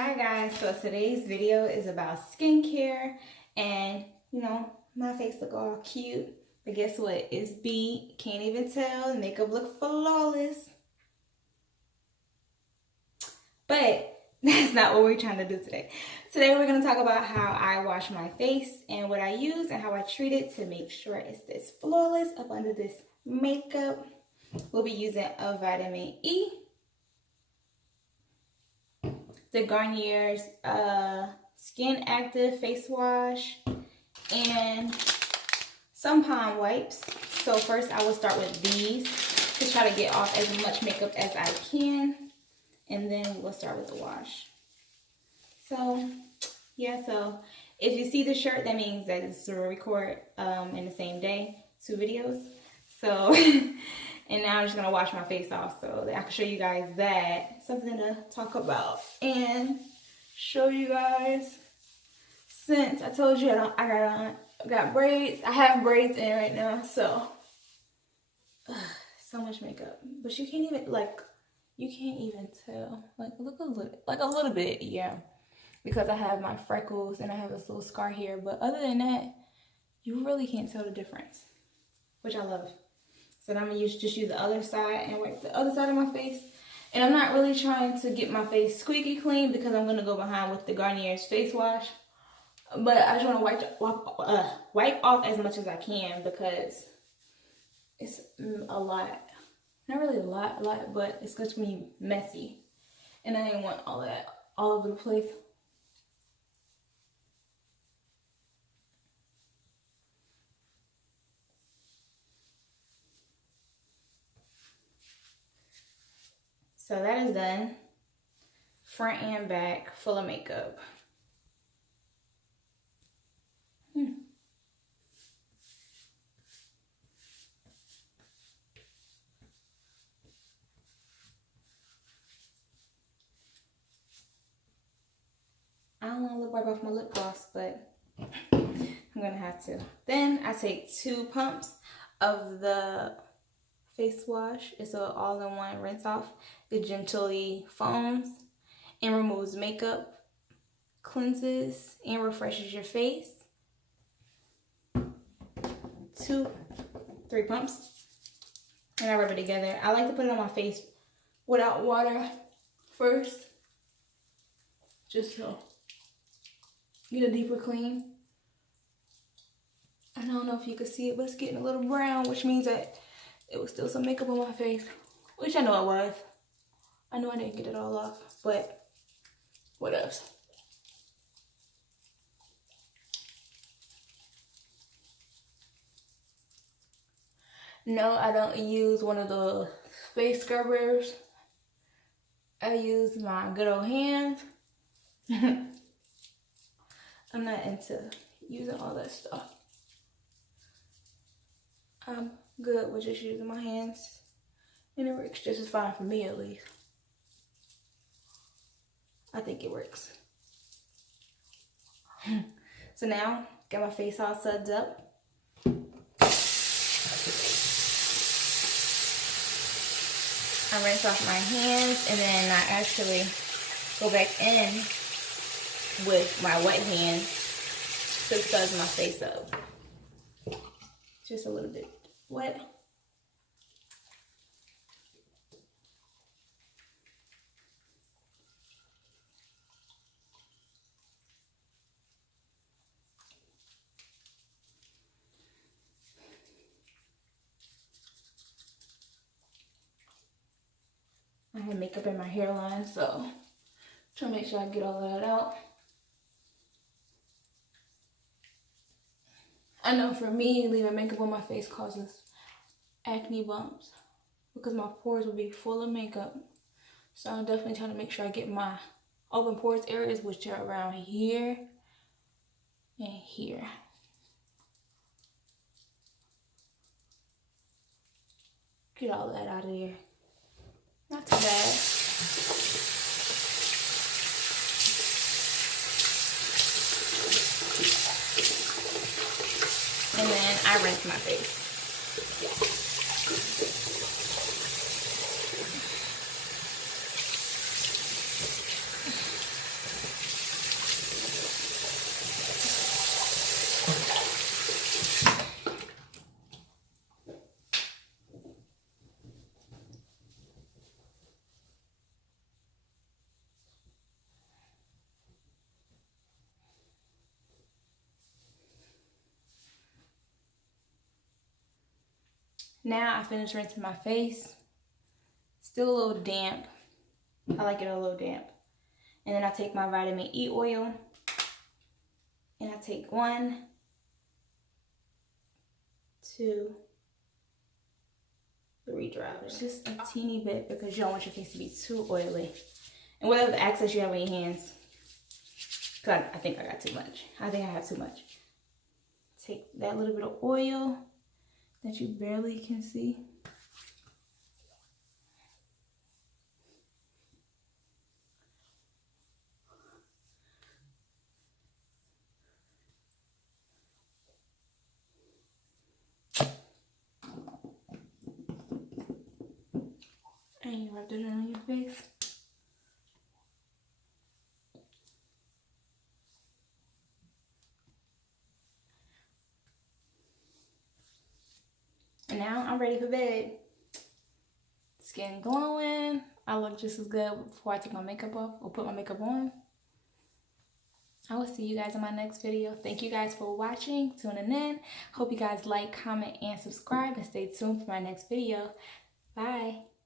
Hi guys, so today's video is about skincare and my face look all cute, but guess what? It's beat. Can't even tell. Makeup look flawless. But that's not what we're trying to do today. Today we're going to talk about how I wash my face and what I use and how I treat it to make sure it's this flawless up under this makeup. We'll be using a vitamin E, the Garnier's Skin Active Face Wash, and some palm wipes. So first I will start with these to try to get off as much makeup as I can, and then we'll start with the wash. So yeah, so if you see the shirt, that means that it's a record in the same day, 2 videos. So and now I'm just gonna wash my face off so that I can show you guys that. Something to talk about and show you guys. Since I told you I got braids, I have braids in right now, so so much makeup. But you can't even tell. Look a little bit, yeah. Because I have my freckles and I have this little scar here, but other than that, you really can't tell the difference, which I love. So now I'm gonna just use the other side and wipe the other side of my face. And I'm not really trying to get my face squeaky clean because I'm gonna go behind with the Garnier's face wash. But I just want to wipe off as much as I can because it's a lot. Not really a lot, but it's going to be messy. And I didn't want all that all over the place. So that is done. Front and back, full of makeup. I don't want to wipe off my lip gloss, but I'm gonna have to. Then I take 2 pumps of the face wash. It's an all-in-one rinse off. It gently foams and removes makeup, cleanses and refreshes your face. 2, 3 pumps, and I rub it together. I like to put it on my face without water first, just so get a deeper clean. I don't know if you can see it, but it's getting a little brown, which means that it was still some makeup on my face, which I know it was. I know I didn't get it all off, but what else? No, I don't use one of the face scrubbers. I use my good old hands. I'm not into using all that stuff. I'm good with just using my hands, and it works just as fine for me, at least. I think it works. So now, got my face all suds up. I rinse off my hands, and then I actually go back in with my wet hands to suds my face up. Just a little bit wet. I had makeup in my hairline, so trying to make sure I get all of that out. I know for me, leaving makeup on my face causes acne bumps because my pores will be full of makeup. So I'm definitely trying to make sure I get my open pores areas, which are around here and here. Get all that out of there. Not too bad. And then I rinse my face. Now I finished rinsing my face. Still a little damp. I like it a little damp. And then I take my vitamin E oil. And I take 1, 2, 3 drops. Just a teeny bit because you don't want your face to be too oily. And whatever excess you have on your hands. Cause I think I got too much. I think I have too much. Take that little bit of oil that you barely can see. And you rub it on your face. And now I'm ready for bed. Skin glowing. I look just as good before I take my makeup off or put my makeup on. I will see you guys in my next video. Thank you guys for watching, tuning in. Hope you guys like, comment, and subscribe, and stay tuned for my next video. Bye.